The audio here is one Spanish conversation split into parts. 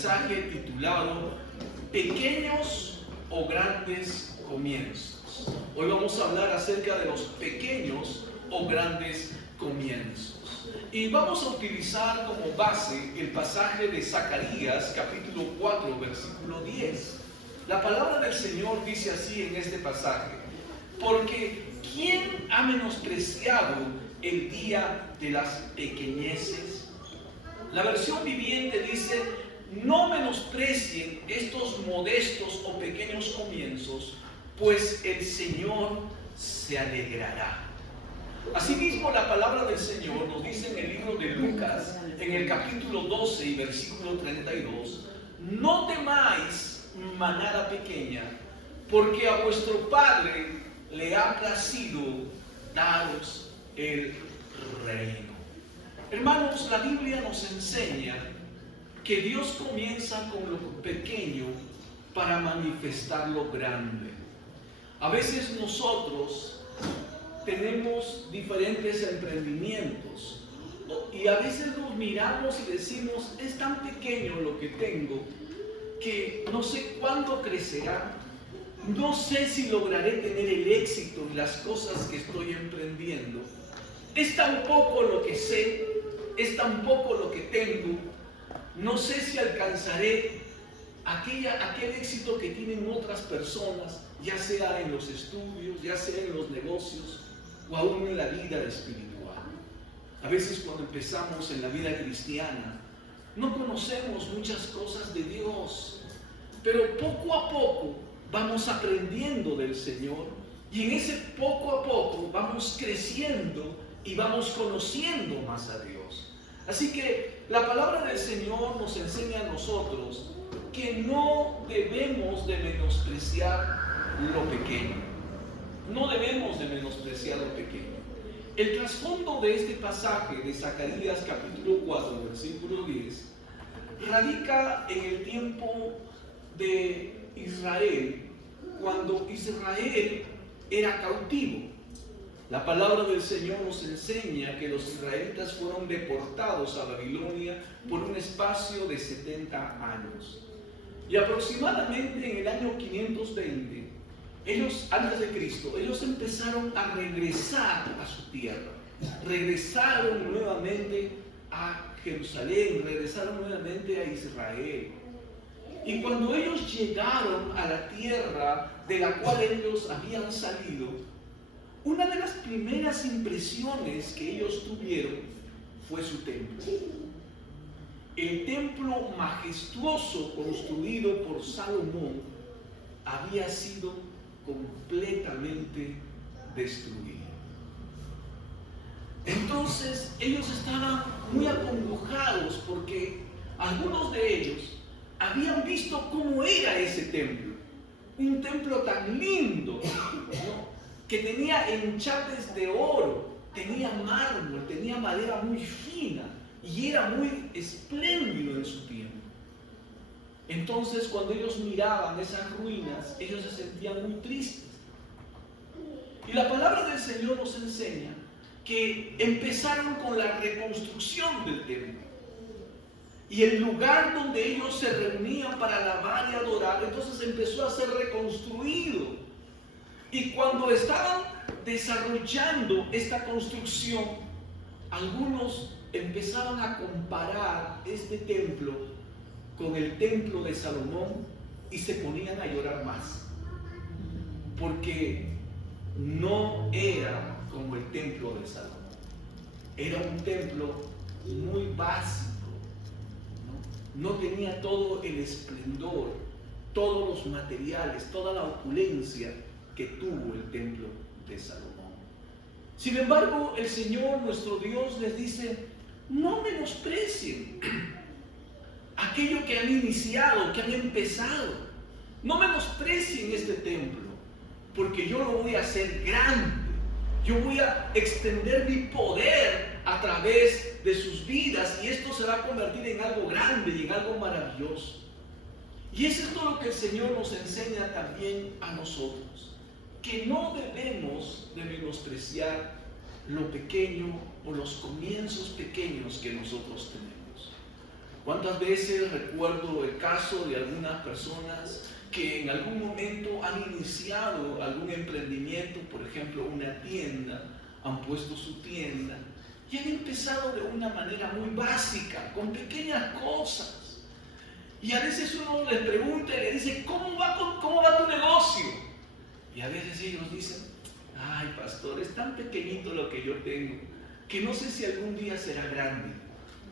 mensaje titulado Pequeños o Grandes Comienzos. Hoy vamos a hablar acerca de los pequeños o grandes comienzos. Y vamos a utilizar como base el pasaje de Zacarías, capítulo 4, versículo 10. La palabra del Señor dice así en este pasaje: porque ¿quién ha menospreciado el día de las pequeñeces? La versión viviente dice: no menosprecien estos modestos o pequeños comienzos, pues el Señor se alegrará. Asimismo, la palabra del Señor nos dice en el libro de Lucas, en el capítulo 12 y versículo 32, no temáis, manada pequeña, porque a vuestro Padre le ha placido daros el reino. Hermanos, la Biblia nos enseña que Dios comienza con lo pequeño para manifestar lo grande. A veces nosotros tenemos diferentes emprendimientos y a veces nos miramos y decimos: es tan pequeño lo que tengo que no sé cuándo crecerá, no sé si lograré tener el éxito en las cosas que estoy emprendiendo, es tan poco lo que sé, es tan poco lo que tengo, no sé si alcanzaré aquel éxito que tienen otras personas, ya sea en los estudios, ya sea en los negocios o aún en la vida espiritual. A veces cuando empezamos en la vida cristiana no conocemos muchas cosas de Dios, pero poco a poco vamos aprendiendo del Señor y en ese poco a poco vamos creciendo y vamos conociendo más a Dios. Así que la palabra del Señor nos enseña a nosotros que no debemos de menospreciar lo pequeño. No debemos de menospreciar lo pequeño. El trasfondo de este pasaje de Zacarías capítulo 4, versículo 10, radica en el tiempo de Israel, cuando Israel era cautivo. La palabra del Señor nos enseña que los israelitas fueron deportados a Babilonia por un espacio de 70 años. Y aproximadamente en el año 520, antes de Cristo, ellos empezaron a regresar a su tierra. Regresaron nuevamente a Jerusalén, regresaron nuevamente a Israel. Y cuando ellos llegaron a la tierra de la cual ellos habían salido, una de las primeras impresiones que ellos tuvieron fue su templo. El templo majestuoso construido por Salomón había sido completamente destruido. Entonces ellos estaban muy acongojados porque algunos de ellos habían visto cómo era ese templo. Un templo tan lindo, ¿no?, que tenía enchapes de oro, tenía mármol, tenía madera muy fina y era muy espléndido en su tiempo. Entonces, cuando ellos miraban esas ruinas, ellos se sentían muy tristes. Y la palabra del Señor nos enseña que empezaron con la reconstrucción del templo. Y el lugar donde ellos se reunían para alabar y adorar, entonces empezó a ser reconstruido. Y cuando estaban desarrollando esta construcción, algunos empezaban a comparar este templo con el templo de Salomón y se ponían a llorar más, porque no era como el templo de Salomón. Era un templo muy básico, no tenía todo el esplendor, todos los materiales, toda la opulencia que tuvo el templo de Salomón. Sin embargo, el Señor nuestro Dios les dice: no menosprecien aquello que han iniciado, que han empezado. No menosprecien este templo, porque yo lo voy a hacer grande. Yo voy a extender mi poder a través de sus vidas y esto se va a convertir en algo grande y en algo maravilloso. Y eso es todo lo que el Señor nos enseña también a nosotros, que no debemos de menospreciar lo pequeño o los comienzos pequeños que nosotros tenemos. ¿Cuántas veces recuerdo el caso de algunas personas que en algún momento han iniciado algún emprendimiento, por ejemplo una tienda, han puesto su tienda y han empezado de una manera muy básica, con pequeñas cosas? Y a veces uno les pregunta y le dice, ¿cómo va tu negocio? Y a veces ellos dicen, ay pastor, es tan pequeñito lo que yo tengo, que no sé si algún día será grande.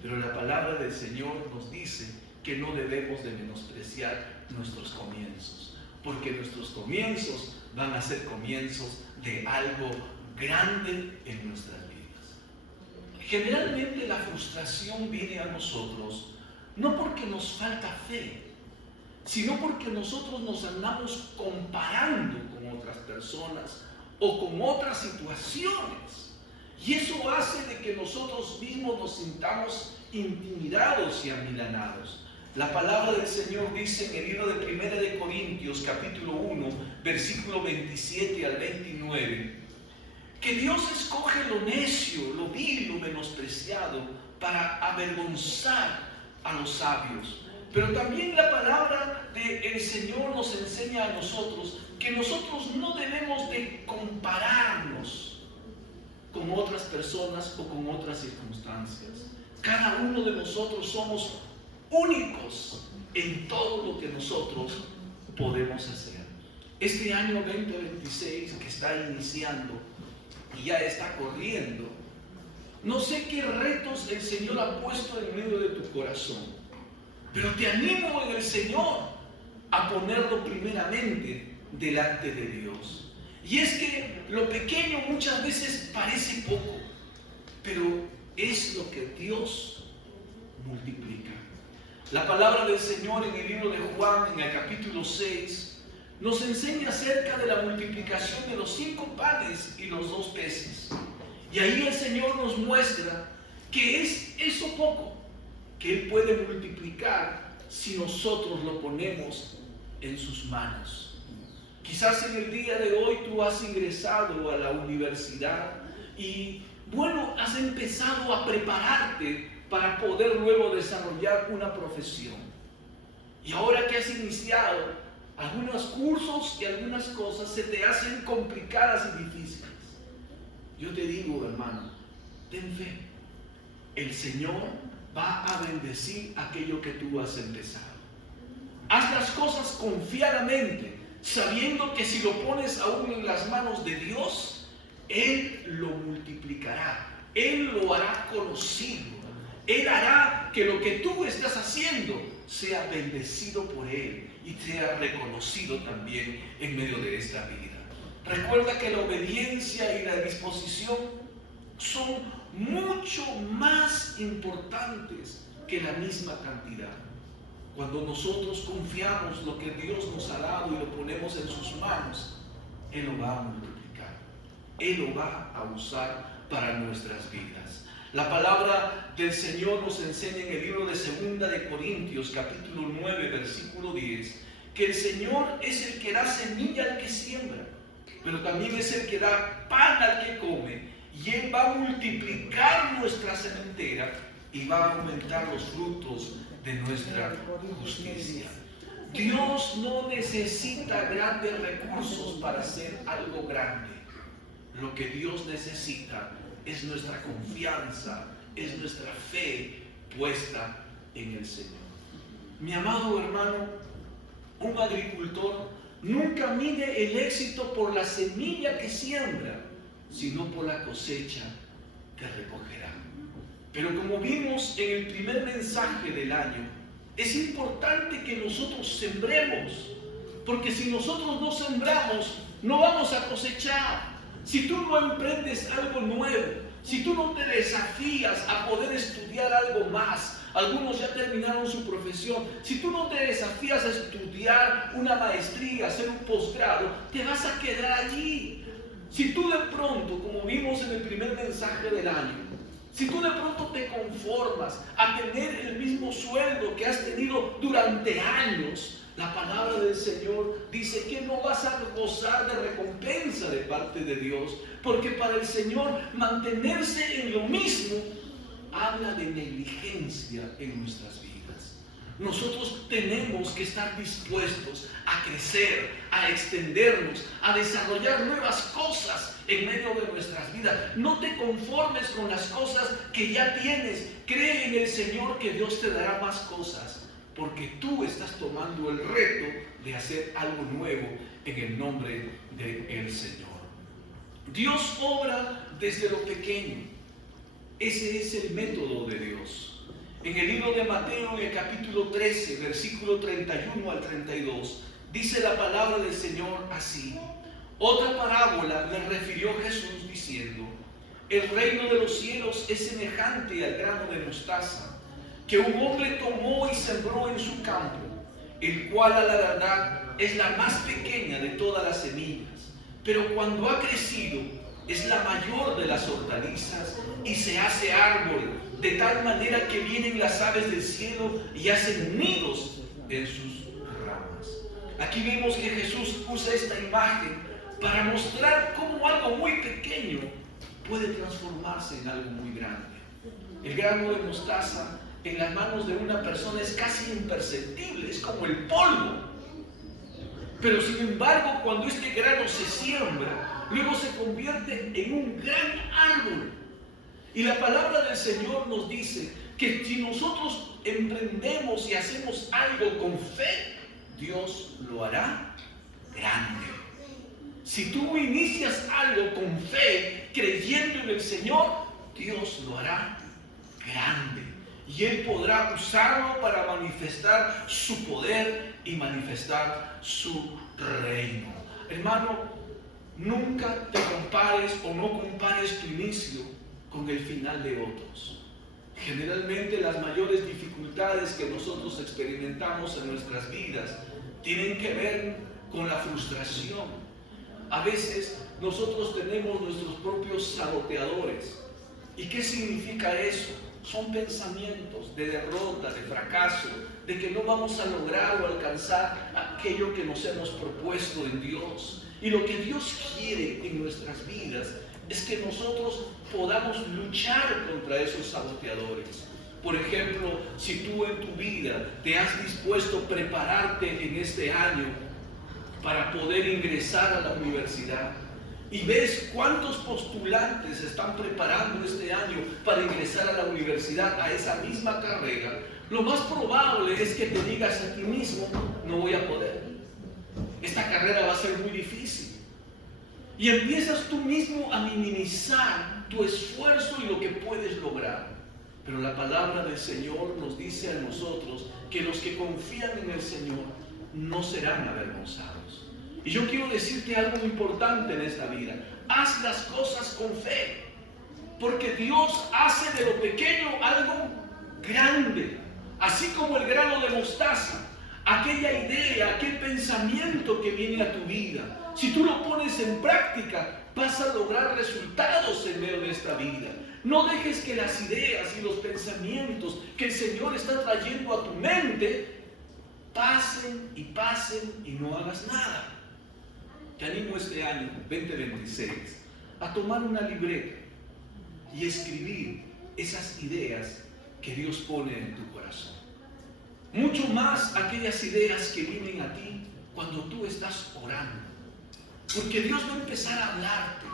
Pero la palabra del Señor nos dice que no debemos de menospreciar nuestros comienzos, porque nuestros comienzos van a ser comienzos de algo grande en nuestras vidas. Generalmente la frustración viene a nosotros no porque nos falta fe, sino porque nosotros nos andamos comparando con otras personas o con otras situaciones. Y eso hace de que nosotros mismos nos sintamos intimidados y amilanados. La palabra del Señor dice en el libro de 1 de Corintios, capítulo 1, versículo 27 al 29, que Dios escoge lo necio, lo vil, lo menospreciado, para avergonzar a los sabios. Pero también la palabra del Señor nos enseña a nosotros que nosotros no debemos de compararnos con otras personas o con otras circunstancias. Cada uno de nosotros somos únicos en todo lo que nosotros podemos hacer. Este año 2026 que está iniciando y ya está corriendo, no sé qué retos el Señor ha puesto en medio de tu corazón, pero te animo en el Señor a ponerlo primeramente delante de Dios. Y es que lo pequeño muchas veces parece poco, pero es lo que Dios multiplica. La palabra del Señor en el libro de Juan, en el capítulo 6, nos enseña acerca de la multiplicación de los 5 panes y los 2 peces. Y ahí el Señor nos muestra que es eso poco que Él puede multiplicar si nosotros lo ponemos en sus manos. Quizás en el día de hoy tú has ingresado a la universidad y bueno, has empezado a prepararte para poder luego desarrollar una profesión. Y ahora que has iniciado, algunos cursos y algunas cosas se te hacen complicadas y difíciles. Yo te digo, hermano, ten fe. El Señor va a bendecir aquello que tú has empezado. Haz las cosas confiadamente, sabiendo que si lo pones aún en las manos de Dios, Él lo multiplicará, Él lo hará conocido, Él hará que lo que tú estás haciendo sea bendecido por Él y sea reconocido también en medio de esta vida. Recuerda que la obediencia y la disposición son mucho más importantes que la misma cantidad. Cuando nosotros confiamos lo que Dios nos ha dado y lo ponemos en sus manos, Él lo va a multiplicar. Él lo va a usar para nuestras vidas. La palabra del Señor nos enseña en el libro de 2 de Corintios, capítulo 9, versículo 10, que el Señor es el que da semilla al que siembra, pero también es el que da pan al que come, y Él va a multiplicar nuestra sementera y va a aumentar los frutos de nuestra justicia. Dios no necesita grandes recursos para hacer algo grande. Lo que Dios necesita es nuestra confianza, es nuestra fe puesta en el Señor. Mi amado hermano, un agricultor nunca mide el éxito por la semilla que siembra, sino por la cosecha que recogerá. Pero como vimos en el primer mensaje del año, es importante que nosotros sembremos, porque si nosotros no sembramos, no vamos a cosechar. Si tú no emprendes algo nuevo, si tú no te desafías a poder estudiar algo más, algunos ya terminaron su profesión, si tú no te desafías a estudiar una maestría, hacer un posgrado, te vas a quedar allí. Si tú de pronto, como vimos en el primer mensaje del año, si tú de pronto te conformas a tener el mismo sueldo que has tenido durante años, la palabra del Señor dice que no vas a gozar de recompensa de parte de Dios, porque para el Señor mantenerse en lo mismo habla de negligencia en nuestras vidas. Nosotros tenemos que estar dispuestos a crecer, a extendernos, a desarrollar nuevas cosas en medio de nuestras vidas. No te conformes con las cosas que ya tienes. Cree en el Señor que Dios te dará más cosas, porque tú estás tomando el reto de hacer algo nuevo en el nombre del Señor. Dios obra desde lo pequeño. Ese es el método de Dios. En el libro de Mateo, en el capítulo 13, versículo 31 al 32, dice la palabra del Señor así. Otra parábola le refirió Jesús diciendo: el reino de los cielos es semejante al grano de mostaza, que un hombre tomó y sembró en su campo, el cual a la verdad es la más pequeña de todas las semillas, pero cuando ha crecido es la mayor de las hortalizas y se hace árbol, de tal manera que vienen las aves del cielo y hacen nidos en sus ramas. Aquí vemos que Jesús usa esta imagen para mostrar cómo algo muy pequeño puede transformarse en algo muy grande. El grano de mostaza en las manos de una persona es casi imperceptible, es como el polvo. Pero sin embargo, cuando este grano se siembra, luego se convierte en un gran árbol. Y la palabra del Señor nos dice que si nosotros emprendemos y hacemos algo con fe, Dios lo hará grande. Si tú inicias algo con fe, creyendo en el Señor, Dios lo hará grande. Y Él podrá usarlo para manifestar su poder y manifestar su reino. Hermano, nunca te compares o no compares tu inicio con el final de otros. Generalmente las mayores dificultades que nosotros experimentamos en nuestras vidas tienen que ver con la frustración. A veces nosotros tenemos nuestros propios saboteadores. ¿Y qué significa eso? Son pensamientos de derrota, de fracaso, de que no vamos a lograr o alcanzar aquello que nos hemos propuesto en Dios. Y lo que Dios quiere en nuestras vidas es que nosotros podamos luchar contra esos saboteadores. Por ejemplo, si tú en tu vida te has dispuesto a prepararte en este año para poder ingresar a la universidad, y ves cuántos postulantes se están preparando este año para ingresar a la universidad, a esa misma carrera, lo más probable es que te digas a ti mismo: no voy a poder, esta carrera va a ser muy difícil. Y empiezas tú mismo a minimizar tu esfuerzo y lo que puedes lograr. Pero la palabra del Señor nos dice a nosotros que los que confían en el Señor no serán avergonzados. Y yo quiero decirte algo importante en esta vida: haz las cosas con fe, porque Dios hace de lo pequeño algo grande. Así como el grano de mostaza, aquella idea, aquel pensamiento que viene a tu vida, si tú lo pones en práctica, vas a lograr resultados en medio de esta vida. No dejes que las ideas y los pensamientos que el Señor está trayendo a tu mente pasen y no hagas nada. Te animo este año 2026 a tomar una libreta y escribir esas ideas que Dios pone en tu corazón. Mucho más aquellas ideas que vienen a ti cuando tú estás orando. Porque Dios va a empezar a hablarte.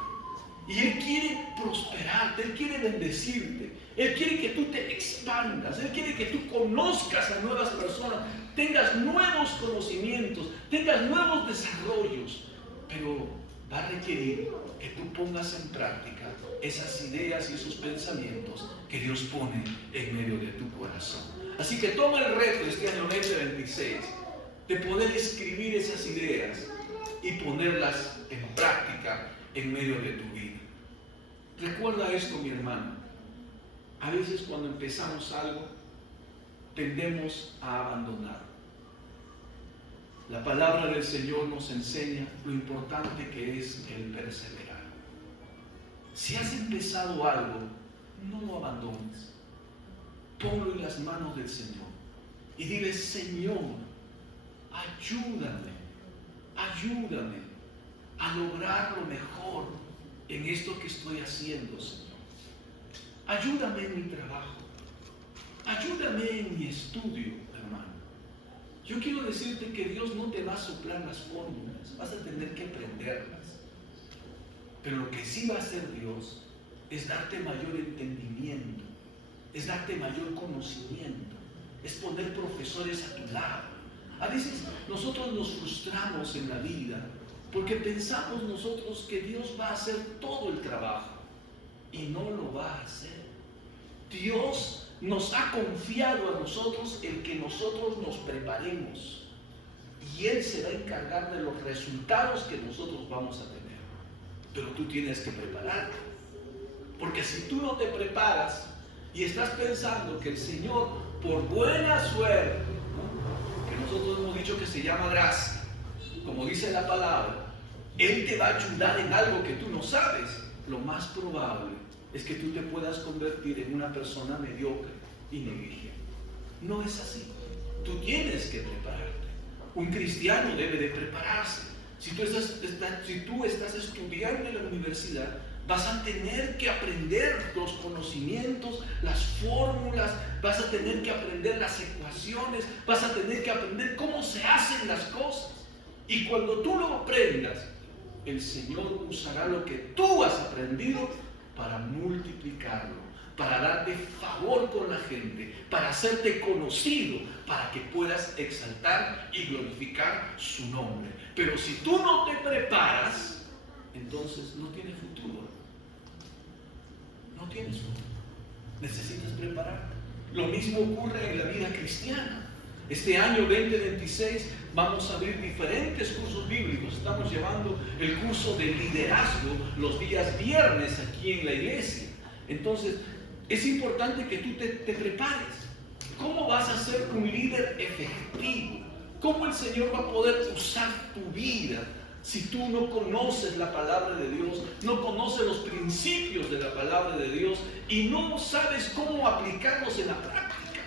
Y Él quiere prosperarte, Él quiere bendecirte, Él quiere que tú te expandas, Él quiere que tú conozcas a nuevas personas, tengas nuevos conocimientos, tengas nuevos desarrollos. Pero va a requerir que tú pongas en práctica esas ideas y esos pensamientos que Dios pone en medio de tu corazón. Así que toma el reto este año 2026 de poder escribir esas ideas y ponerlas en práctica en medio de tu vida. Recuerda esto, mi hermano: a veces cuando empezamos algo tendemos a abandonar. La palabra del Señor nos enseña lo importante que es el perseverar. Si has empezado algo, no lo abandones. Ponlo en las manos del Señor y dile: Señor, ayúdame a lograr lo mejor en esto que estoy haciendo, Señor. Ayúdame en mi trabajo, ayúdame en mi estudio, hermano. Yo quiero decirte que Dios no te va a soplar las fórmulas, vas a tener que aprenderlas. Pero lo que sí va a hacer Dios es darte mayor entendimiento, es darte mayor conocimiento, es poner profesores a tu lado. A veces nosotros nos frustramos en la vida porque pensamos nosotros que Dios va a hacer todo el trabajo y no lo va a hacer. Dios nos ha confiado a nosotros el que nosotros nos preparemos y Él se va a encargar de los resultados que nosotros vamos a tener. Pero tú tienes que prepararte, porque si tú no te preparas y estás pensando que el Señor, por buena suerte, ¿no?, que nosotros hemos dicho que se llama gracia, como dice la palabra, Él te va a ayudar en algo que tú no sabes, lo más probable es que tú te puedas convertir en una persona mediocre y negligente. No es así. Tú tienes que prepararte. Un cristiano debe de prepararse. Si tú estás estudiando en la universidad, vas a tener que aprender los conocimientos, las fórmulas, vas a tener que aprender las ecuaciones, vas a tener que aprender cómo se hacen las cosas. Y cuando tú lo aprendas, el Señor usará lo que tú has aprendido para multiplicarlo, para darte favor con la gente, para hacerte conocido, para que puedas exaltar y glorificar su nombre. Pero si tú no te preparas, entonces no tienes futuro. No tienes futuro. Necesitas prepararte. Lo mismo ocurre en la vida cristiana. Este año 2026 vamos a abrir diferentes cursos bíblicos. Estamos llevando el curso de liderazgo los días viernes aquí en la iglesia. Entonces, es importante que tú te prepares. ¿Cómo vas a ser un líder efectivo? ¿Cómo el Señor va a poder usar tu vida si tú no conoces la palabra de Dios, no conoces los principios de la palabra de Dios y no sabes cómo aplicarlos en la práctica?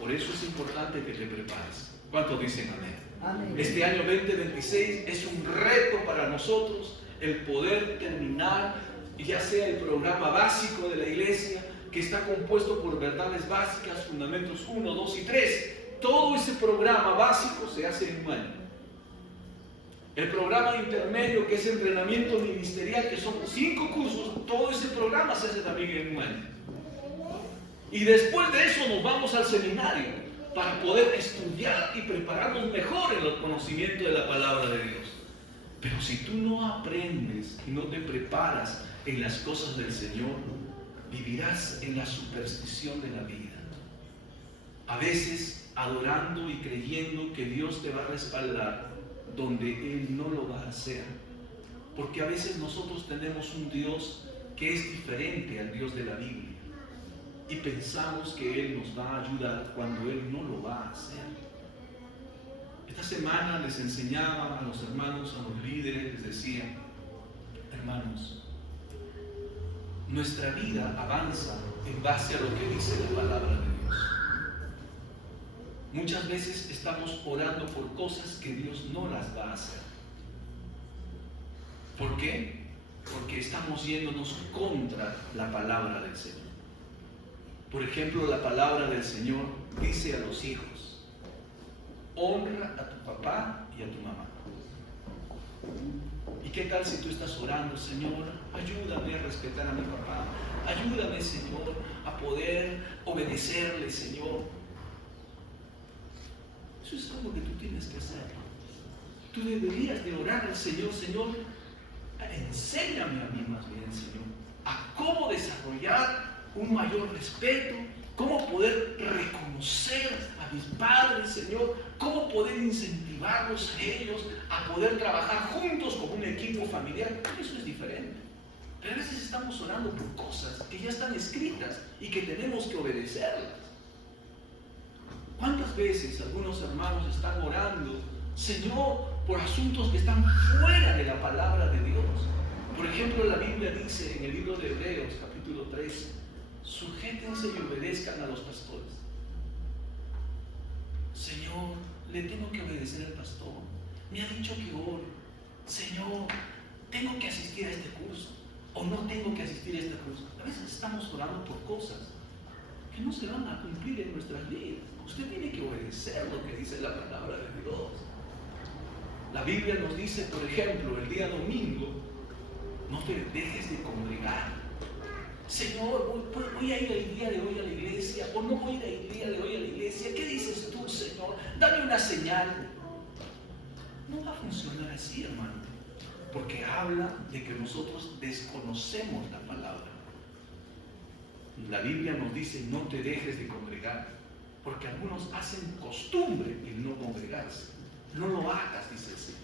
Por eso es importante que te prepares. ¿Cuántos dicen amén? Amén. Este año 2026 es un reto para nosotros el poder terminar, ya sea el programa básico de la iglesia, que está compuesto por verdades básicas, fundamentos 1, 2 y 3. Todo ese programa básico se hace en un año. El programa intermedio, que es entrenamiento ministerial, que son 5 cursos, todo ese programa se hace también en un año. Y después de eso nos vamos al seminario para poder estudiar y prepararnos mejor en el conocimiento de la palabra de Dios. Pero si tú no aprendes y no te preparas en las cosas del Señor, vivirás en la superstición de la vida. A veces adorando y creyendo que Dios te va a respaldar donde Él no lo va a hacer. Porque a veces nosotros tenemos un Dios que es diferente al Dios de la Biblia. Y pensamos que Él nos va a ayudar cuando Él no lo va a hacer. Esta semana les enseñaba a los hermanos, a los líderes, les decía: hermanos, nuestra vida avanza en base a lo que dice la palabra de Dios. Muchas veces estamos orando por cosas que Dios no las va a hacer. ¿Por qué? Porque estamos yéndonos contra la palabra del Señor. Por ejemplo, la palabra del Señor dice a los hijos: honra a tu papá y a tu mamá. ¿Y qué tal si tú estás orando: Señor, ayúdame a respetar a mi papá, ayúdame, Señor, a poder obedecerle, Señor? Eso es algo que tú tienes que hacer. Tú deberías de orar al Señor: Señor, enséñame a mí más bien, Señor, a cómo desarrollar un mayor respeto, cómo poder reconocer a mis padres, Señor, cómo poder incentivarlos a ellos a poder trabajar juntos como un equipo familiar. Eso es diferente. Pero a veces estamos orando por cosas que ya están escritas y que tenemos que obedecerlas. ¿Cuántas veces algunos hermanos están orando, Señor, por asuntos que están fuera de la palabra de Dios? Por ejemplo, la Biblia dice en el libro de Hebreos, capítulo 13, sujétense y obedezcan a los pastores. Señor, le tengo que obedecer al pastor. Me ha dicho que ore. Señor, tengo que asistir a este curso o no tengo que asistir a este curso. A veces estamos orando por cosas que no se van a cumplir en nuestras vidas. Usted tiene que obedecer lo que dice la palabra de Dios. La Biblia nos dice, por ejemplo, el día domingo, no te dejes de congregar. Señor, voy a ir el día de hoy a la iglesia, o no voy a ir el día de hoy a la iglesia. ¿Qué dices tú, Señor? Dame una señal. No va a funcionar así, hermano, porque habla de que nosotros desconocemos la palabra. La Biblia nos dice, no te dejes de congregar, porque algunos hacen costumbre el no congregarse. No lo hagas, dice el Señor.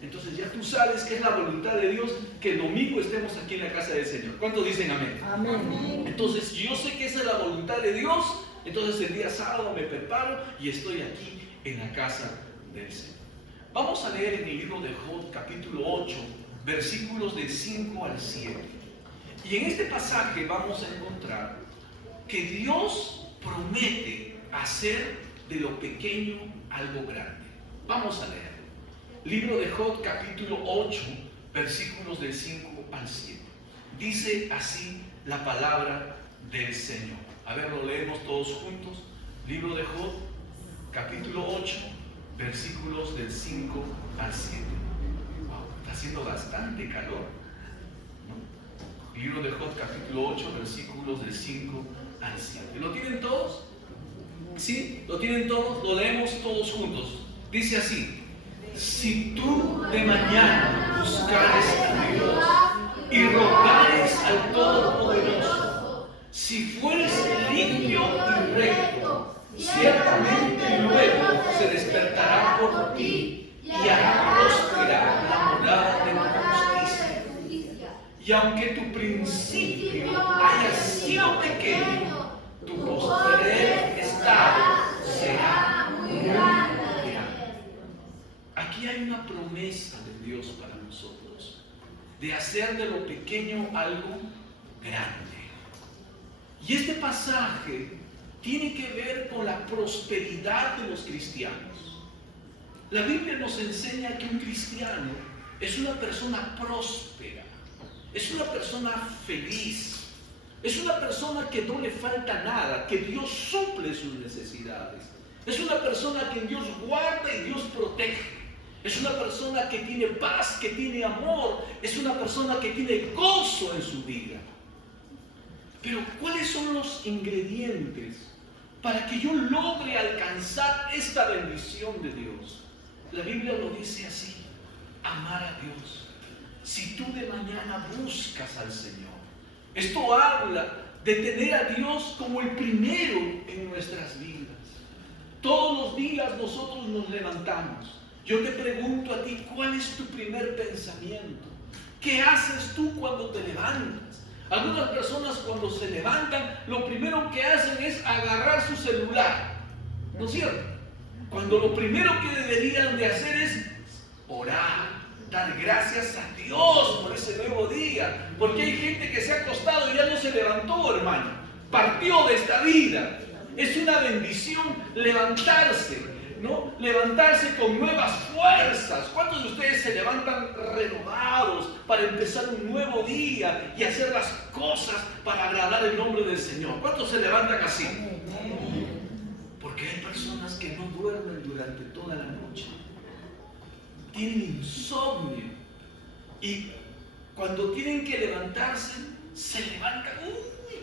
Entonces ya tú sabes que es la voluntad de Dios que el domingo estemos aquí en la casa del Señor. ¿Cuántos dicen amén? Amén. Entonces yo sé que esa es la voluntad de Dios. Entonces el día sábado me preparo y estoy aquí en la casa del Señor. Vamos a leer en el libro de Job, capítulo 8, versículos del 5 al 7. Y en este pasaje vamos a encontrar que Dios promete hacer de lo pequeño algo grande. Vamos a leer. Libro de Job, capítulo 8, versículos del 5 al 7. Dice así la palabra del Señor. A ver, lo leemos todos juntos. Libro de Job, capítulo 8, versículos del 5 al 7. Wow, está haciendo bastante calor, ¿no? Libro de Job, capítulo 8, versículos del 5 al 7. ¿Lo tienen todos? ¿Sí? ¿Lo tienen todos? Lo leemos todos juntos. Dice así: si tú de mañana buscares a Dios y rogares al Todopoderoso, si fueres limpio y recto, ciertamente luego se despertará por ti y hará prosperar la morada de tu justicia. Y aunque tu principio haya sido pequeño, tu postrer estado será muy grande. Aquí hay una promesa de Dios para nosotros, de hacer de lo pequeño algo grande. Y este pasaje tiene que ver con la prosperidad de los cristianos. La Biblia nos enseña que un cristiano es una persona próspera, es una persona feliz, es una persona que no le falta nada, que Dios suple sus necesidades, es una persona que Dios guarda y Dios protege. Es una persona que tiene paz, que tiene amor, es una persona que tiene gozo en su vida. Pero ¿cuáles son los ingredientes para que yo logre alcanzar esta bendición de Dios? La Biblia lo dice así: amar a Dios. Si tú de mañana buscas al Señor, esto habla de tener a Dios como el primero en nuestras vidas. Todos los días nosotros nos levantamos. Yo te pregunto a ti, ¿cuál es tu primer pensamiento? ¿Qué haces tú cuando te levantas? Algunas personas cuando se levantan, lo primero que hacen es agarrar su celular, ¿no es cierto? Cuando lo primero que deberían de hacer es orar, dar gracias a Dios por ese nuevo día, porque hay gente que se ha acostado y ya no se levantó, hermano, partió de esta vida. Es una bendición levantarse, ¿no? Levantarse con nuevas fuerzas. ¿Cuántos de ustedes se levantan renovados para empezar un nuevo día y hacer las cosas para agradar el nombre del Señor? ¿Cuántos se levantan así? Porque hay personas que no duermen durante toda la noche, tienen insomnio, y cuando tienen que levantarse, se levantan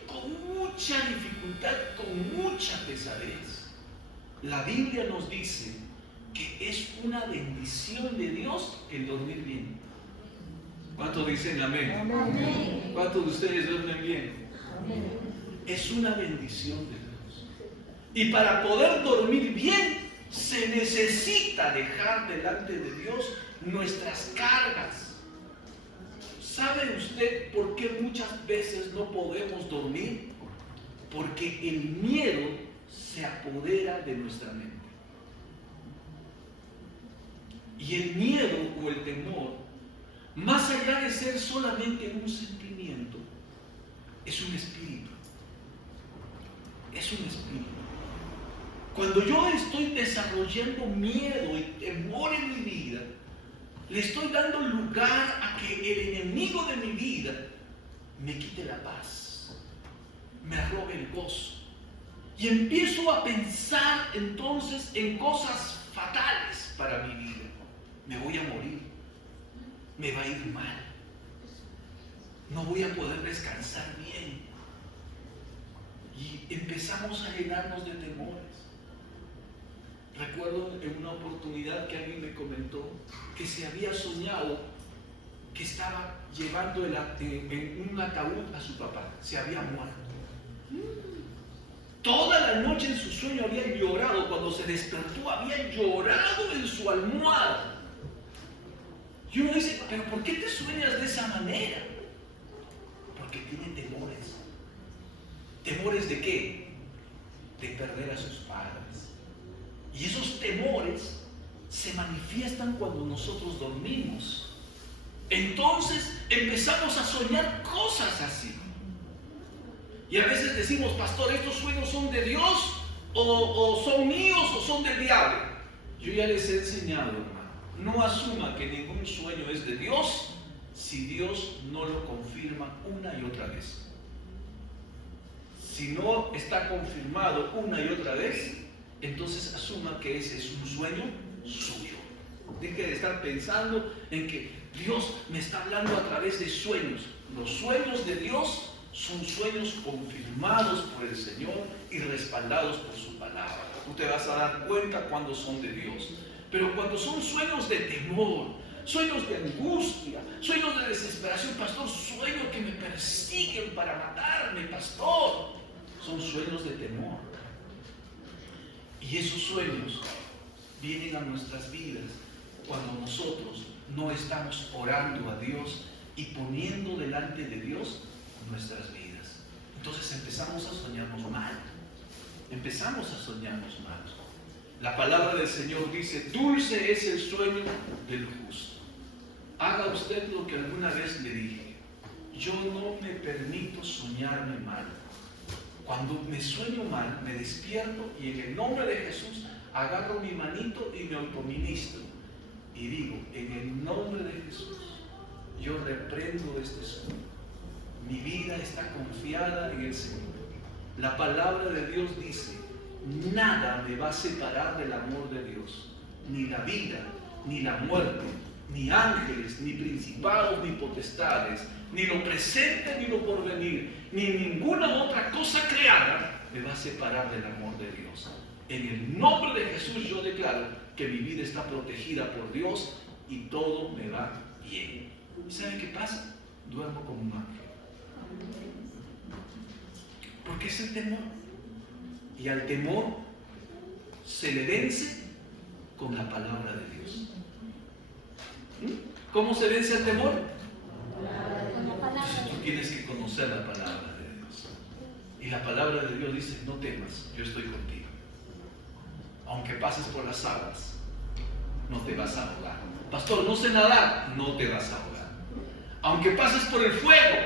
con mucha dificultad, con mucha pesadez. La Biblia nos dice que es una bendición de Dios el dormir bien. ¿Cuántos dicen amén? Amén. ¿Cuántos de ustedes duermen bien? Amén. Es una bendición de Dios. Y para poder dormir bien, se necesita dejar delante de Dios nuestras cargas. ¿Sabe usted por qué muchas veces no podemos dormir? Porque el miedo se apodera de nuestra mente. Y el miedo o el temor, más allá de ser solamente un sentimiento, es un espíritu. Es un espíritu. Cuando yo estoy desarrollando miedo y temor en mi vida, le estoy dando lugar a que el enemigo de mi vida me quite la paz, me robe el gozo, Y empiezo a pensar entonces en cosas fatales para mi vida. Me voy a morir, me va a ir mal, no voy a poder descansar bien. Y empezamos a llenarnos de temores. Recuerdo en una oportunidad que alguien me comentó que se había soñado que estaba llevando en un ataúd a su papá, se había muerto. Toda la noche en su sueño había llorado, cuando se despertó había llorado en su almohada. Y uno dice, pero ¿por qué te sueñas de esa manera? Porque tiene temores. ¿Temores de qué? De perder a sus padres. Y esos temores se manifiestan cuando nosotros dormimos. Entonces empezamos a soñar cosas así. Y a veces decimos, pastor, ¿estos sueños son de Dios o son míos o son del diablo? Yo ya les he enseñado, hermano, no asuma que ningún sueño es de Dios si Dios no lo confirma una y otra vez. Si no está confirmado una y otra vez, entonces asuma que ese es un sueño suyo. Deje de estar pensando en que Dios me está hablando a través de sueños. Los sueños de Dios son sueños confirmados por el Señor y respaldados por su palabra. Tú te vas a dar cuenta cuando son de Dios. Pero cuando son sueños de temor, sueños de angustia, sueños de desesperación, pastor, sueños que me persiguen para matarme, pastor, son sueños de temor. Y esos sueños vienen a nuestras vidas cuando nosotros no estamos orando a Dios y poniendo delante de Dios nuestras vidas. Entonces empezamos a soñarnos mal. Empezamos a soñarnos mal. La palabra del Señor dice, dulce es el sueño del justo. Haga usted lo que alguna vez le dije. Yo no me permito soñarme mal. Cuando me sueño mal, me despierto y en el nombre de Jesús agarro mi manito y me autoministro. Y digo, en el nombre de Jesús, yo reprendo este sueño. Mi vida está confiada en el Señor. La palabra de Dios dice, nada me va a separar del amor de Dios. Ni la vida, ni la muerte, ni ángeles, ni principados, ni potestades, ni lo presente, ni lo porvenir, ni ninguna otra cosa creada me va a separar del amor de Dios. En el nombre de Jesús yo declaro que mi vida está protegida por Dios y todo me va bien. ¿Y saben qué pasa? Duermo como un ángel. Porque es el temor. Y al temor se le vence con la palabra de Dios. ¿Cómo se vence el temor? Entonces tú tienes que conocer la palabra de Dios. Y la palabra de Dios dice, no temas, yo estoy contigo. Aunque pases por las aguas, no te vas a ahogar. Pastor, no sé nadar, no te vas a ahogar. Aunque pases por el fuego,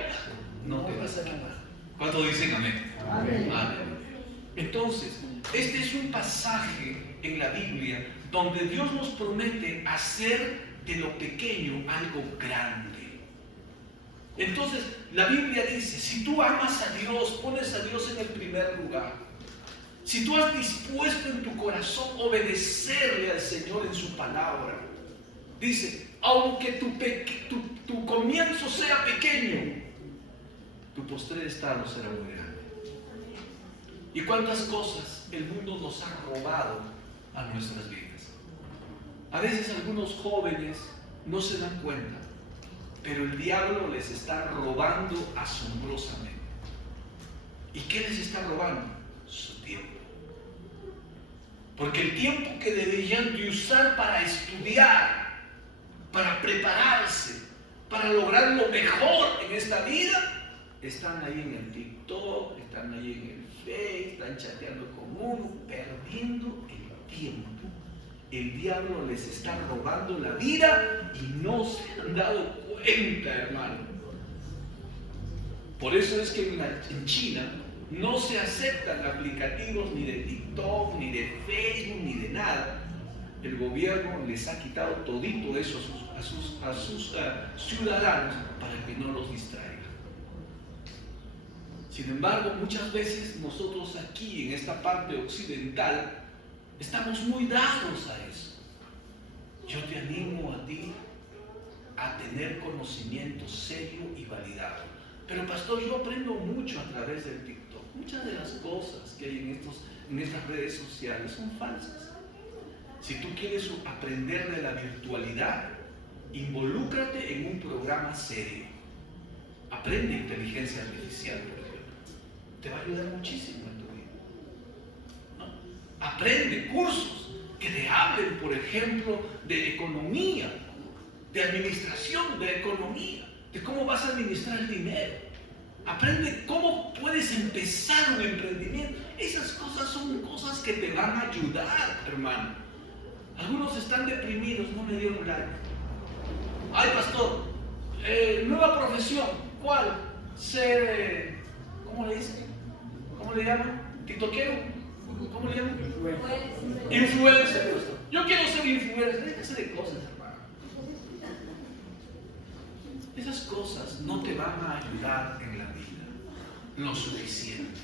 no te vas a quemar. ¿Cuántos dicen amén? Amén. Amén. Entonces, este es un pasaje en la Biblia donde Dios nos promete hacer de lo pequeño algo grande. Entonces, la Biblia dice, si tú amas a Dios, pones a Dios en el primer lugar, si tú has dispuesto en tu corazón obedecerle al Señor en su palabra, dice, aunque tu comienzo sea pequeño, tu postrer estado será muy grande. ¿Y cuántas cosas el mundo nos ha robado a nuestras vidas? A veces algunos jóvenes no se dan cuenta, pero el diablo les está robando asombrosamente. ¿Y qué les está robando? Su tiempo. Porque el tiempo que deberían de usar para estudiar, para prepararse, para lograr lo mejor en esta vida, están ahí en el TikTok, están ahí en el Facebook, están chateando con uno, perdiendo el tiempo. El diablo les está robando la vida y no se han dado cuenta, hermano. Por eso es que en China no se aceptan aplicativos ni de TikTok, ni de Facebook, ni de nada. El gobierno les ha quitado todito eso a sus ciudadanos para que no los distraigan. Sin embargo, muchas veces nosotros aquí en esta parte occidental estamos muy dados a eso. Yo te animo a ti a tener conocimiento serio y validado. Pero pastor, yo aprendo mucho a través del TikTok. Muchas de las cosas que hay en estas redes sociales son falsas. Si tú quieres aprender de la virtualidad, involúcrate en un programa serio. Aprende inteligencia artificial, por ejemplo. Te va a ayudar muchísimo en tu vida, ¿no? Aprende cursos que te hablen, por ejemplo, de economía, de administración, de economía, de cómo vas a administrar el dinero. Aprende cómo puedes empezar un emprendimiento. Esas cosas son cosas que te van a ayudar, hermano. Algunos están deprimidos, no me dieron like. Ay, pastor, nueva profesión. ¿Cuál? Ser, ¿cómo le dicen? ¿Cómo le llaman? ¿Tiktokero? ¿Cómo le llaman? Influencer. Yo quiero ser influencer. Déjese de cosas, hermano. Esas cosas no te van a ayudar en la vida lo suficiente.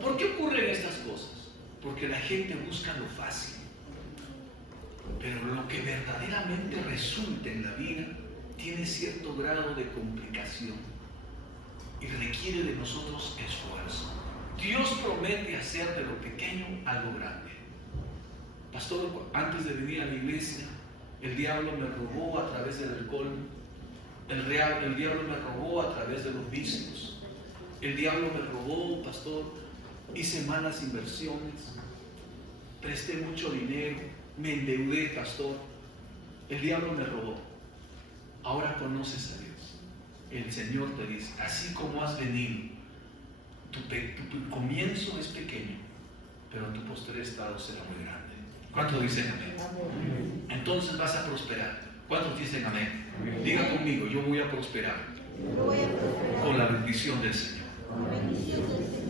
¿Por qué ocurren estas cosas? Porque la gente busca lo fácil. Pero lo que verdaderamente resulta en la vida tiene cierto grado de complicación y requiere de nosotros esfuerzo. Dios promete hacer de lo pequeño algo grande. Pastor, antes de venir a la iglesia, el diablo me robó a través del alcohol. El diablo me robó a través de los vicios. El diablo me robó, pastor. Hice malas inversiones. Presté mucho dinero. Me endeudé, pastor. El diablo me robó. Ahora conoces a Dios. El Señor te dice, así como has venido, tu comienzo es pequeño, pero tu posterior estado será muy grande. ¿Cuántos dicen amén? Entonces vas a prosperar. ¿Cuántos dicen amén? Diga conmigo, yo voy a prosperar con la bendición del Señor.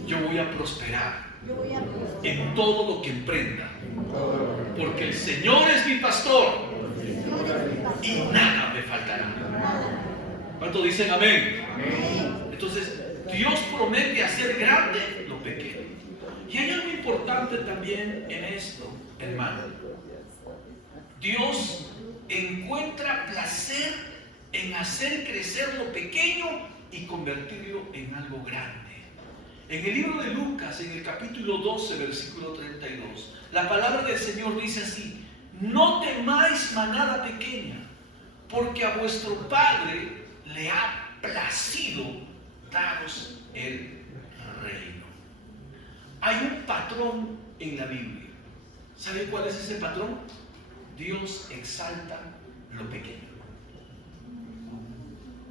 Yo voy a prosperar en todo lo que emprenda, porque el Señor es mi pastor y nada me faltará. ¿Cuántos dicen amén? Entonces, Dios promete hacer grande lo pequeño. Y hay algo importante también en esto, hermano. Dios encuentra placer en hacer crecer lo pequeño y convertirlo en algo grande. En el libro de Lucas, en el capítulo 12, versículo 32, la palabra del Señor dice así: no temáis manada pequeña, porque a vuestro Padre le ha placido daros el reino. Hay un patrón en la Biblia. ¿Sabe cuál es ese patrón? Dios exalta lo pequeño.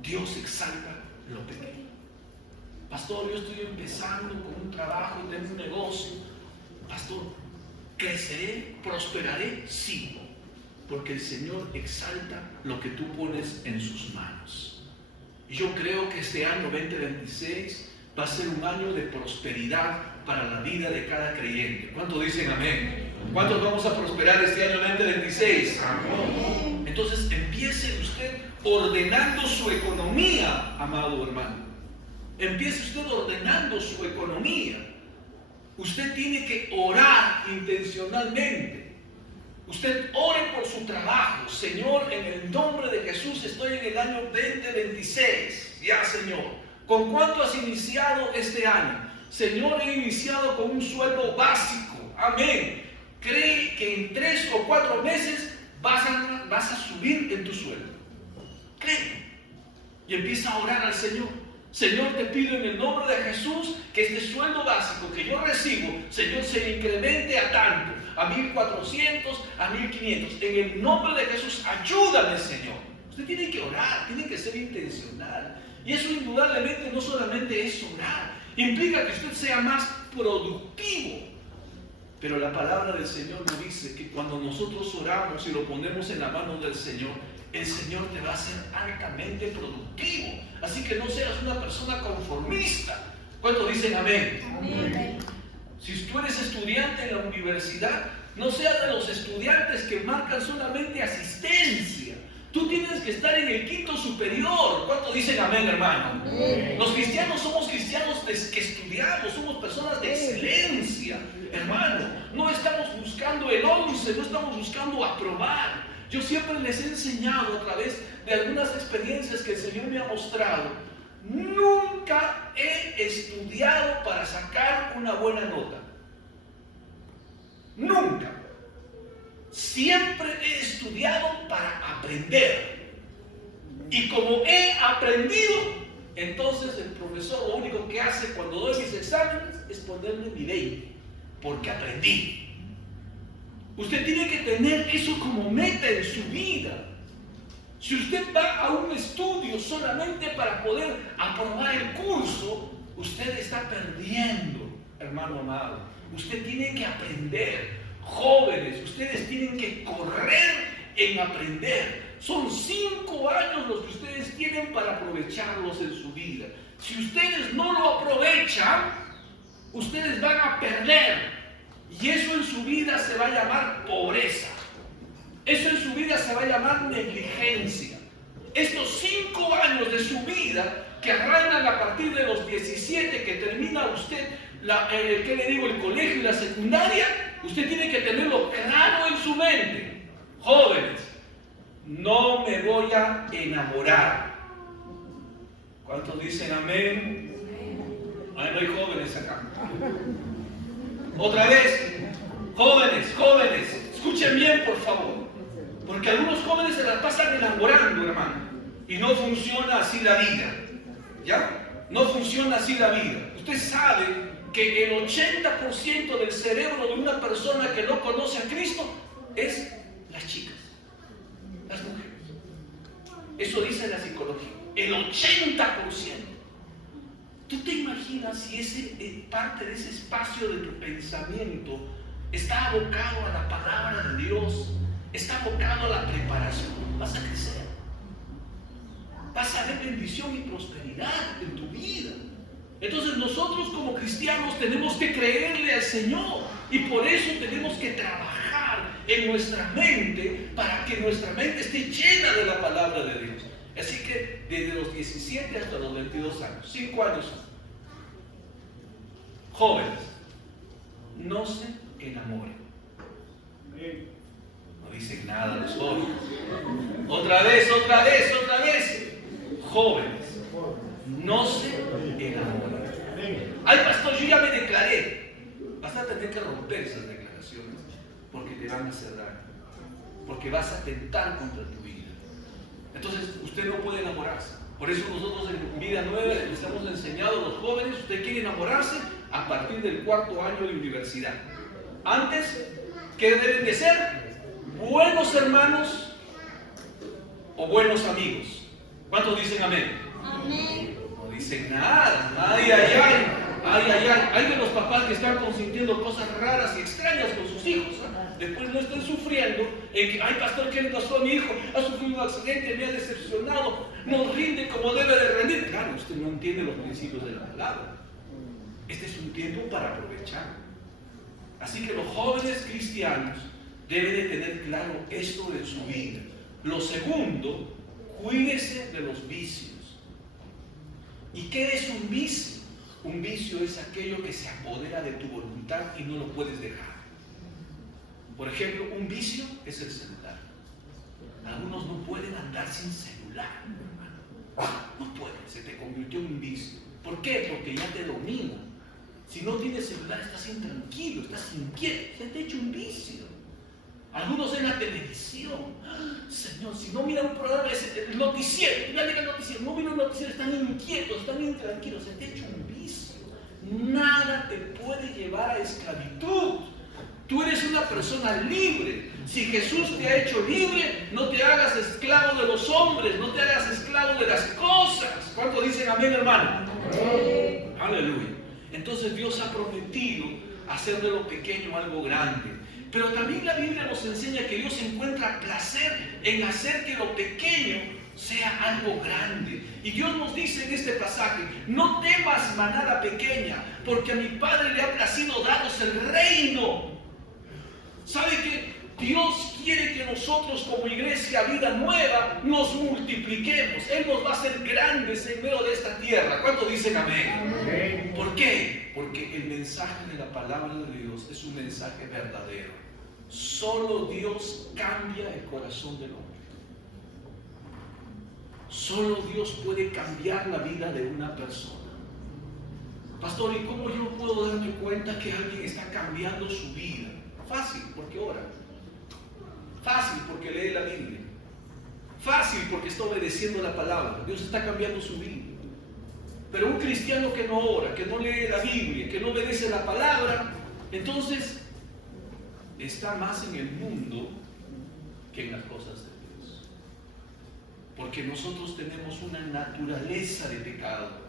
Dios exalta lo pequeño. Pastor, yo estoy empezando con un trabajo y tengo un negocio. Pastor, ¿creceré? ¿Prosperaré? Sí, porque el Señor exalta lo que tú pones en sus manos. Y yo creo que este año 2026 va a ser un año de prosperidad para la vida de cada creyente. ¿Cuántos dicen amén? ¿Cuántos vamos a prosperar este año 2026? Amén. Entonces empiece usted ordenando su economía, amado hermano. Empiece usted ordenando su economía. Usted tiene que orar intencionalmente. Usted ore por su trabajo. Señor, en el nombre de Jesús estoy en el año 2026. Ya, Señor. ¿Con cuánto has iniciado este año? Señor, he iniciado con un sueldo básico. Amén. Cree que en 3 o 4 meses vas a subir en tu sueldo. Cree. Y empieza a orar al Señor. Señor, te pido en el nombre de Jesús que este sueldo básico que yo recibo, Señor, se incremente a tanto, a 1,400, a 1,500. En el nombre de Jesús, ayúdame, Señor. Usted tiene que orar, tiene que ser intencional. Y eso indudablemente no solamente es orar, implica que usted sea más productivo. Pero la palabra del Señor nos dice que cuando nosotros oramos y lo ponemos en la mano del Señor, el Señor te va a hacer altamente productivo. Así que no seas una persona conformista. ¿Cuántos dicen amén? Amén. Si tú eres estudiante en la universidad, no seas de los estudiantes que marcan solamente asistencia. Tú tienes que estar en el quinto superior. ¿Cuánto dicen amén, hermano? Los cristianos somos cristianos que estudiamos, somos personas de excelencia, hermano. No estamos buscando el 11, no estamos buscando aprobar. Yo siempre les he enseñado a través de algunas experiencias que el Señor me ha mostrado. Nunca he estudiado para sacar una buena nota. Nunca. Siempre he estudiado para aprender. Y como he aprendido, entonces el profesor lo único que hace cuando doy mis exámenes es ponerme mi 20, porque aprendí. Usted tiene que tener eso como meta en su vida. Si usted va a un estudio solamente para poder aprobar el curso, usted está perdiendo, hermano amado. Usted tiene que aprender. Jóvenes, ustedes tienen que correr en aprender. Son 5 años los que ustedes tienen para aprovecharlos en su vida. Si ustedes no lo aprovechan, ustedes van a perder. Y eso en su vida se va a llamar pobreza. Eso en su vida se va a llamar negligencia. Estos 5 años de su vida que arrancan a partir de los 17, que termina usted el colegio y la secundaria, usted tiene que tenerlo claro en su mente. Jóvenes, no me voy a enamorar. ¿Cuántos dicen amén? Ay, no hay jóvenes acá. Otra vez, jóvenes, escuchen bien por favor. Porque algunos jóvenes se la pasan enamorando, hermano. Y no funciona así la vida. ¿Ya? No funciona así la vida. Usted sabe que el 80% del cerebro de una persona que no conoce a Cristo es las chicas, las mujeres. Eso dice la psicología. El 80%. ¿Tú te imaginas si parte de ese espacio de tu pensamiento está abocado a la palabra de Dios? Está abocado a la preparación. Vas a crecer. Vas a ver bendición y prosperidad en tu vida. Entonces nosotros como cristianos tenemos que creerle al Señor. Y por eso tenemos que trabajar en nuestra mente para que nuestra mente esté llena de la palabra de Dios. Así que desde los 17 hasta los 22 años, 5 años. Jóvenes, no se enamoren. No dicen nada los jóvenes. Otra vez. Jóvenes, no se enamoren. Ay, pastor, yo ya me declaré. Vas a tener que romper esas declaraciones porque te van a hacer daño. Porque vas a atentar contra tu vida. Entonces, usted no puede enamorarse. Por eso nosotros en Vida Nueva les estamos enseñando a los jóvenes, usted quiere enamorarse a partir del 4º año de universidad. Antes, ¿qué deben de ser? Buenos hermanos o buenos amigos. ¿Cuántos dicen amén? Amén. No dicen nada. Ay. Hay de los papás que están consintiendo cosas raras y extrañas con sus hijos. Después no estén sufriendo en que, ay pastor, ¿qué le pasó a mi hijo? Ha sufrido un accidente, me ha decepcionado, no rinde como debe de rendir. Claro, usted no entiende los principios de la palabra. Este es un tiempo para aprovechar. Así que los jóvenes cristianos deben de tener claro esto en su vida. Lo segundo, cuídese de los vicios. ¿Y qué es un vicio? Un vicio es aquello que se apodera de tu voluntad y no lo puedes dejar. Por ejemplo, un vicio es el celular. Algunos no pueden andar sin celular, hermano. No pueden, se te convirtió en un vicio. ¿Por qué? Porque ya te domina. Si no tienes celular estás intranquilo, estás inquieto, se te ha hecho un vicio. Algunos en la televisión, Señor, si no mira un programa, el noticiero, ya llega el noticiero, no mira un noticiero, están inquietos, están intranquilos, se te ha hecho un vicio. Nada te puede llevar a esclavitud. Tú eres una persona libre. Si Jesús te ha hecho libre, no te hagas esclavo de los hombres, no te hagas esclavo de las cosas. ¿Cuánto dicen amén, hermano? Amén. Aleluya. Entonces Dios ha prometido hacer de lo pequeño algo grande. Pero también la Biblia nos enseña que Dios encuentra placer en hacer que lo pequeño sea algo grande. Y Dios nos dice en este pasaje, no temas manada pequeña, porque a mi Padre le ha placido daros el reino. ¿Sabe que Dios quiere que nosotros como iglesia Vida Nueva nos multipliquemos. Él nos va a hacer grandes en medio de esta tierra. ¿Cuántos dicen amén? Amén. ¿Por qué? Porque el mensaje de la palabra de Dios es un mensaje verdadero. Solo Dios cambia el corazón del hombre. Solo Dios puede cambiar la vida de una persona. Pastor, ¿y cómo yo puedo darme cuenta que alguien está cambiando su vida? Fácil, porque ora. Fácil, porque lee la Biblia. Fácil, porque está obedeciendo la palabra. Dios está cambiando su vida. Pero un cristiano que no ora, que no lee la Biblia, que no obedece la palabra, entonces está más en el mundo que en las cosas de Dios. Porque nosotros tenemos una naturaleza de pecado.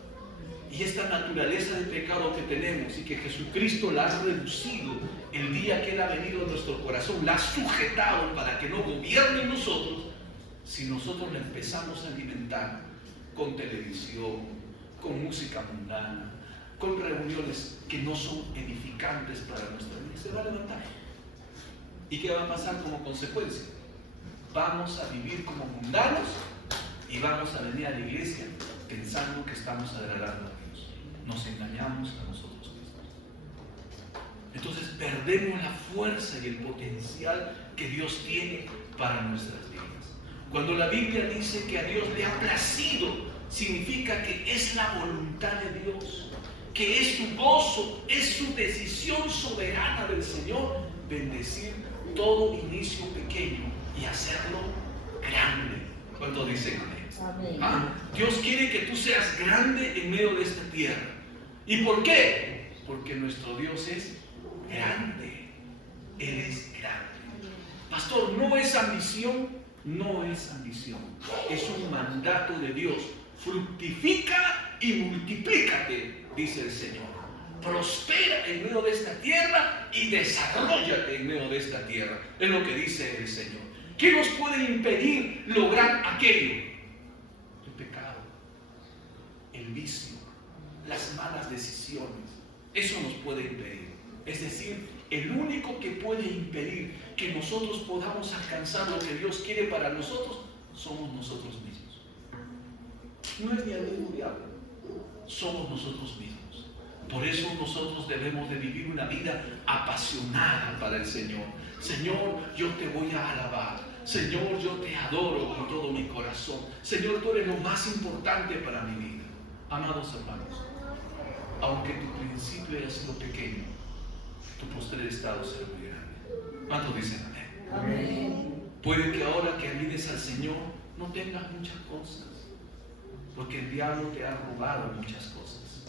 Y esta naturaleza de pecado que tenemos y que Jesucristo la ha reducido el día que Él ha venido a nuestro corazón, la ha sujetado para que no gobierne en nosotros, si nosotros la empezamos a alimentar con televisión, con música mundana, con reuniones que no son edificantes para nuestra vida, se va a levantar. ¿Y qué va a pasar como consecuencia? Vamos a vivir como mundanos y vamos a venir a la iglesia pensando que estamos agradando a Dios. Nos engañamos a nosotros mismos. Entonces perdemos la fuerza y el potencial que Dios tiene para nuestras vidas. Cuando la Biblia dice que a Dios le ha placido, significa que es la voluntad de Dios, que es su gozo, es su decisión soberana del Señor, bendecir todo inicio pequeño y hacerlo grande. ¿Cuánto dicen amén? Amén. ¿Ah? Dios quiere que tú seas grande en medio de esta tierra. ¿Y por qué? Porque nuestro Dios es grande. Él es grande. Pastor, ¿no es ambición? No es ambición. Es un mandato de Dios. Fructifica y multiplícate, dice el Señor. Prospera en medio de esta tierra y desarróllate en medio de esta tierra. Es lo que dice el Señor. ¿Qué nos puede impedir lograr aquello? El pecado, el vicio, las malas decisiones. Eso nos puede impedir. Es decir, el único que puede impedir que nosotros podamos alcanzar lo que Dios quiere para nosotros, somos nosotros mismos. No es ni el mismo diablo, somos nosotros mismos. Por eso nosotros debemos de vivir una vida apasionada para el Señor. Señor, yo te voy a alabar. Señor, yo te adoro con todo mi corazón. Señor, tú eres lo más importante para mi vida. Amados hermanos, aunque tu principio haya sido pequeño, tu postrer estado será muy grande. ¿Cuántos dicen amén? Amén. Puede que ahora que mires al Señor no tengas muchas cosas, porque el diablo te ha robado muchas cosas.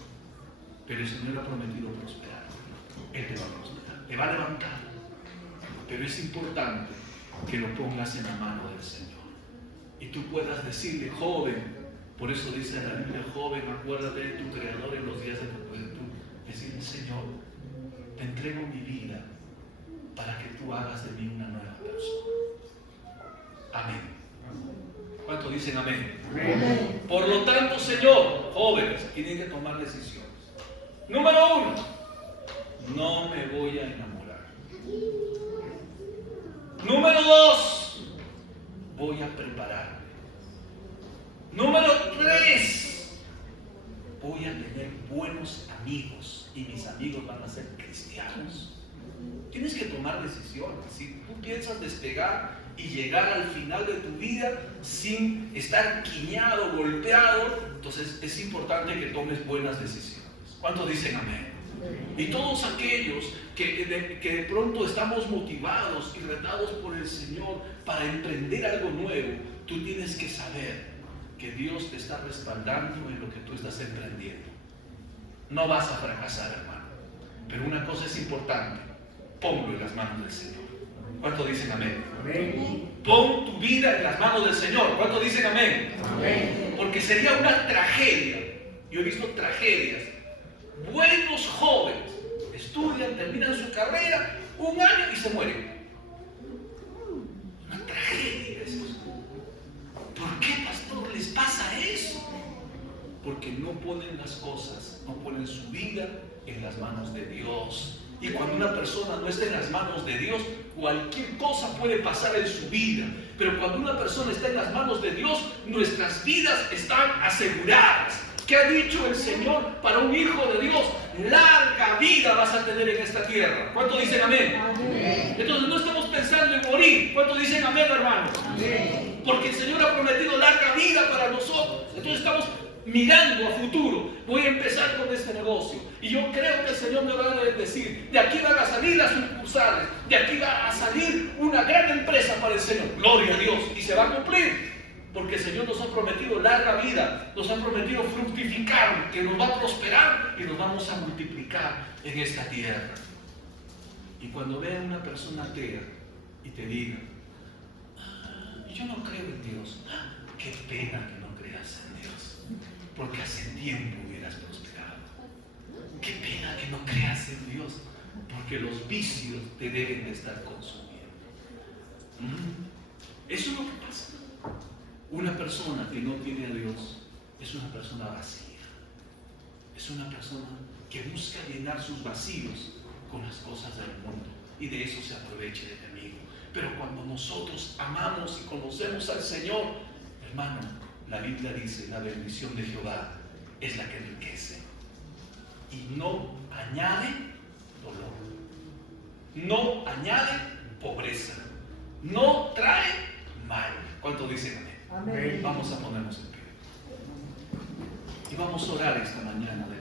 Pero el Señor ha prometido prosperar. Él te va a prosperar, te va a levantar. Pero es importante que lo pongas en la mano del Señor. Y tú puedas decirle, joven, por eso dice la Biblia, joven, acuérdate de tu Creador en los días de tu juventud. Decirle, Señor, te entrego mi vida para que tú hagas de mí una nueva persona. Amén. ¿Cuántos dicen amén? Amén. Por lo tanto, Señor, jóvenes, tienen que tomar decisiones. Número 1, no me voy a enamorar. Número 2, voy a prepararme. Número 3, voy a tener buenos amigos y mis amigos van a ser cristianos. Tienes que tomar decisiones. Si tú piensas despegar y llegar al final de tu vida sin estar quiñado, golpeado, entonces es importante que tomes buenas decisiones. ¿Cuántos dicen amén? Y todos aquellos que de pronto estamos motivados y retados por el Señor para emprender algo nuevo, tú tienes que saber que Dios te está respaldando en lo que tú estás emprendiendo. No vas a fracasar, hermano. Pero una cosa es importante, ponlo en las manos del Señor. ¿Cuántos dicen amén? Amén. Pon tu vida en las manos del Señor. ¿Cuántos dicen amén? Amén. Porque sería una tragedia. Yo he visto tragedias. Buenos jóvenes estudian, terminan su carrera, 1 año y se mueren. Una tragedia eso. ¿Por qué, pastor, les pasa eso? Porque no ponen las cosas, no ponen su vida en las manos de Dios. Y cuando una persona no está en las manos de Dios, cualquier cosa puede pasar en su vida. Pero cuando una persona está en las manos de Dios, nuestras vidas están aseguradas. ¿Qué ha dicho el Señor para un hijo de Dios? Larga vida vas a tener en esta tierra. ¿Cuántos dicen amén? Amén. Entonces no estamos pensando en morir. ¿Cuántos dicen amén, hermanos? Amén. Porque el Señor ha prometido larga vida para nosotros. Entonces estamos mirando a futuro. Voy a empezar con este negocio. Y yo creo que el Señor me va a decir, de aquí van a salir las sucursales, de aquí va a salir una gran empresa para el Señor. Gloria a Dios. Y se va a cumplir. Porque el Señor nos ha prometido larga vida, nos ha prometido fructificar, que nos va a prosperar y nos vamos a multiplicar en esta tierra. Y cuando vean una persona atea y te diga, yo no creo en Dios, qué pena que no creas en Dios, porque hace tiempo hubieras prosperado. Qué pena que no creas en Dios, porque los vicios te deben de estar consumiendo. Eso es lo que pasa. Una persona que no tiene a Dios es una persona vacía. Es una persona que busca llenar sus vacíos con las cosas del mundo. Y de eso se aprovecha el enemigo. Pero cuando nosotros amamos y conocemos al Señor, hermano, la Biblia dice, la bendición de Jehová es la que enriquece. Y no añade dolor. No añade pobreza. No trae mal. ¿Cuánto dicen amén? Amén. Vamos a ponernos en pie. Y vamos a orar esta mañana delante